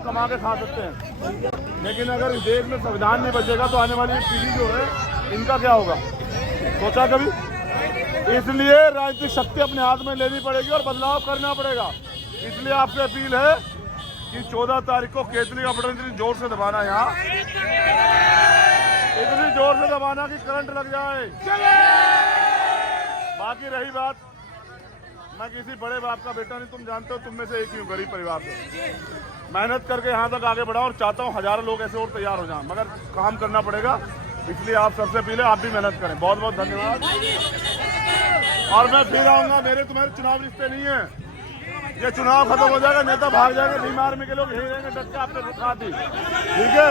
कमा के खा सकते हैं, लेकिन अगर इस देश में संविधान नहीं बचेगा तो आने वाली पीढ़ी जो है इनका क्या होगा, सोचा कभी? इसलिए राजनीतिक शक्ति अपने हाथ में लेनी पड़ेगी और बदलाव करना पड़ेगा। इसलिए आपसे अपील है कि 14 तारीख को केजरी का बटन इतनी जोर से दबाना, यहाँ इतनी जोर से दबाना कि करंट लग जाए। बाकी रही बात, मैं किसी बड़े बाप का बेटा नहीं, तुम जानते हो, तुम में से एक ही हूँ, गरीब परिवार से मेहनत करके यहाँ तक आगे बढ़ा और चाहता हूँ हजारों लोग ऐसे और तैयार हो जाएं, मगर काम करना पड़ेगा। इसलिए आप सबसे अपील है, आप भी मेहनत करें। बहुत बहुत धन्यवाद। और मैं फिर आऊंगा, मेरे तुम्हारे चुनाव रिश्ते नहीं है, ये चुनाव खत्म हो जाएगा, नेता भाग जाएंगे, बीमार में के लोग यही रहेंगे डट के आपने साथ ही, ठीक है?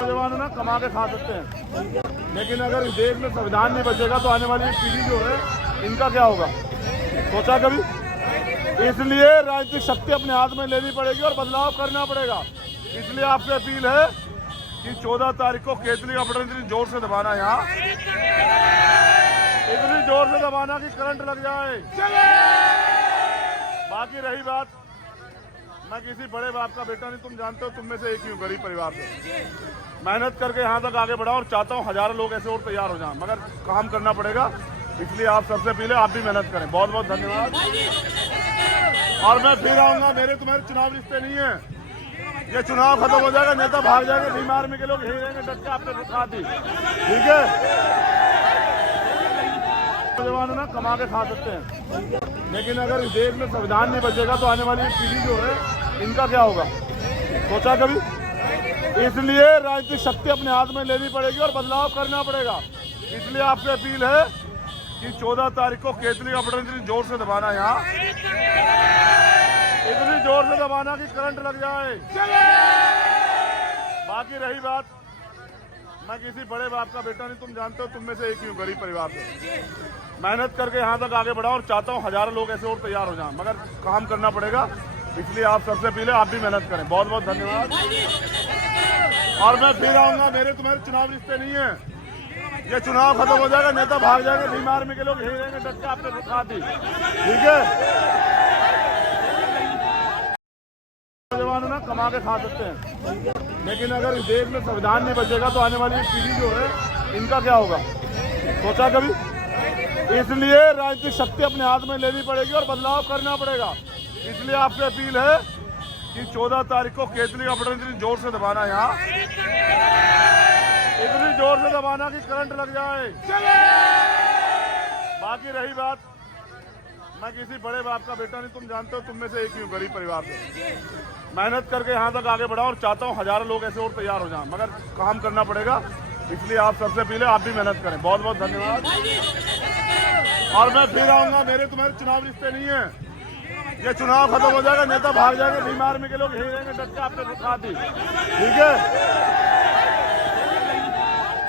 जवान ना कमा के खा सकते हैं, लेकिन अगर इस देश में संविधान नहीं बचेगा तो आने वाली पीढ़ी जो है इनका क्या होगा, सोचा कभी? इसलिए राजनीतिक शक्ति अपने हाथ में लेनी पड़ेगी और बदलाव करना पड़ेगा। इसलिए आपसे अपील है कि 14 तारीख को केजरी का बटन इतनी जोर से दबाना, यहाँ इतनी जोर से दबाना कि करंट लग जाए। बाकी रही बात, मैं किसी बड़े बाप का बेटा नहीं, तुम जानते हो, तुम में से एक ही हूँ, गरीब परिवार से मेहनत करके यहाँ तक आगे बढ़ा और चाहता हूँ हजारों लोग ऐसे और तैयार हो जाएं, मगर काम करना पड़ेगा। इसलिए आप सबसे अपील है, आप भी मेहनत करें। बहुत बहुत धन्यवाद। और मैं फिर आऊंगा, मेरे तुम्हारे चुनाव रिश्ते नहीं है, ये चुनाव खत्म हो जाएगा, नेता भाग जाएंगे, बीमार में के लोग यही रहेंगे डट के आपने साथ ही, ठीक है? जवान ना कमा के खा सकते हैं, लेकिन अगर इस देश में संविधान नहीं बचेगा तो आने वाली पीढ़ी जो है इनका क्या होगा, सोचा कभी? इसलिए राजनीतिक शक्ति अपने हाथ में लेनी पड़ेगी और बदलाव करना पड़ेगा। इसलिए आपसे अपील है कि 14 तारीख को केजरी का बटन इतनी जोर से दबाना, यहाँ इतनी जोर से दबाना कि करंट लग जाए। बाकी रही बात, मैं किसी बड़े बाप का बेटा नहीं, तुम जानते हो, तुम में से एक ही हूँ, गरीब परिवार से मेहनत करके यहाँ तक आगे बढ़ा और चाहता हूँ हजारों लोग ऐसे और तैयार हो जाएं, मगर काम करना पड़ेगा। इसलिए आप सबसे अपील है, आप भी मेहनत करें। बहुत बहुत धन्यवाद। और मैं फिर आऊंगा, मेरे तुम्हारे चुनाव रिश्ते नहीं है, ये चुनाव खत्म हो जाएगा, नेता भाग जाएंगे, बीमार में के लोग यही रहेंगे डट के आपने साथ ही, ठीक है? जवान ना कमा के खा सकते हैं, लेकिन अगर इस देश में संविधान नहीं बचेगा तो आने वाली पीढ़ी जो है इनका क्या होगा, सोचा कभी? इसलिए राजनीतिक शक्ति अपने हाथ में लेनी पड़ेगी और बदलाव करना पड़ेगा। इसलिए आपसे अपील है कि 14 तारीख को केजरी का बटन इतनी जोर से दबाना, यहाँ इतनी जोर से दबाना कि करंट लग जाए। बाकी रही बात, मैं किसी बड़े बाप का बेटा नहीं, तुम जानते हो, तुम में से एक ही हूँ, गरीब परिवार से मेहनत करके यहाँ तक आगे बढ़ा और चाहता हूँ हजारों लोग ऐसे और तैयार हो जाएं, मगर काम करना पड़ेगा। इसलिए आप सबसे अपील है, आप भी मेहनत करें। बहुत बहुत धन्यवाद। और मैं फिर आऊंगा, मेरे तुम्हारे चुनाव रिश्ते नहीं है, ये चुनाव खत्म हो जाएगा, नेता भाग जाएंगे, बीमार में के लोग यही रहेंगे डट के आपने साथ ही, ठीक है?